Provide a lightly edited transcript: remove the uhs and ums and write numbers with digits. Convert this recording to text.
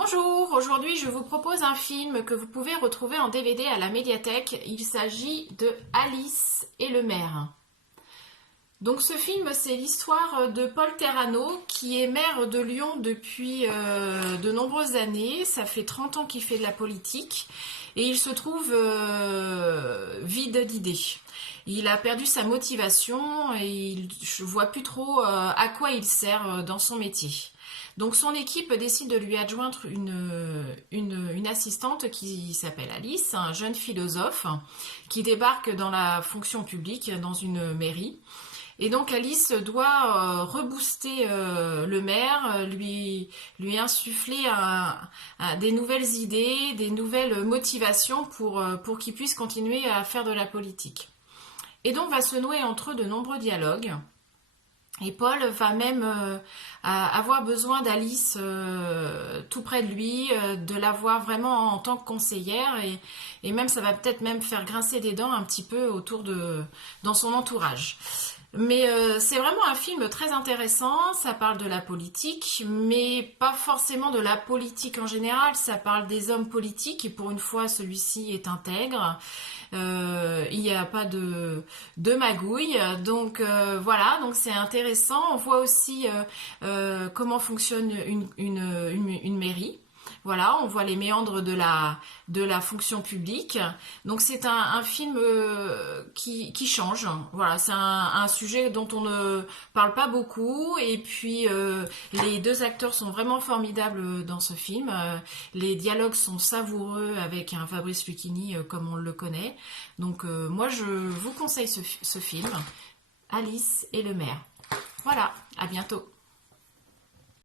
Bonjour, aujourd'hui je vous propose un film que vous pouvez retrouver en DVD à la médiathèque. Il s'agit de Alice et le maire. Donc ce film, c'est l'histoire de Paul Terrano qui est maire de Lyon depuis de nombreuses années. Ça fait 30 ans qu'il fait de la politique et il se trouve vide d'idées. Il a perdu sa motivation et il ne voit plus trop à quoi il sert dans son métier. Donc son équipe décide de lui adjoindre une assistante qui s'appelle Alice, un jeune philosophe qui débarque dans la fonction publique dans une mairie. Et donc Alice doit rebooster le maire, lui insuffler des nouvelles idées, des nouvelles motivations pour qu'il puisse continuer à faire de la politique. Et donc va se nouer entre eux de nombreux dialogues. Et Paul va même avoir besoin d'Alice tout près de lui, de la voir vraiment en tant que conseillère, et même ça va peut-être même faire grincer des dents un petit peu dans son entourage. Mais c'est vraiment un film très intéressant, ça parle de la politique, mais pas forcément de la politique en général, ça parle des hommes politiques, et pour une fois celui-ci est intègre. Il n'y a pas de magouille, donc voilà, donc c'est intéressant. On voit aussi comment fonctionne une mairie. Voilà, on voit les méandres de la fonction publique. Donc c'est un film qui change. Voilà, c'est un sujet dont on ne parle pas beaucoup. Et puis les deux acteurs sont vraiment formidables dans ce film. Les dialogues sont savoureux avec un Fabrice Lucchini comme on le connaît. Donc moi je vous conseille ce film, Alice et le maire. Voilà, à bientôt.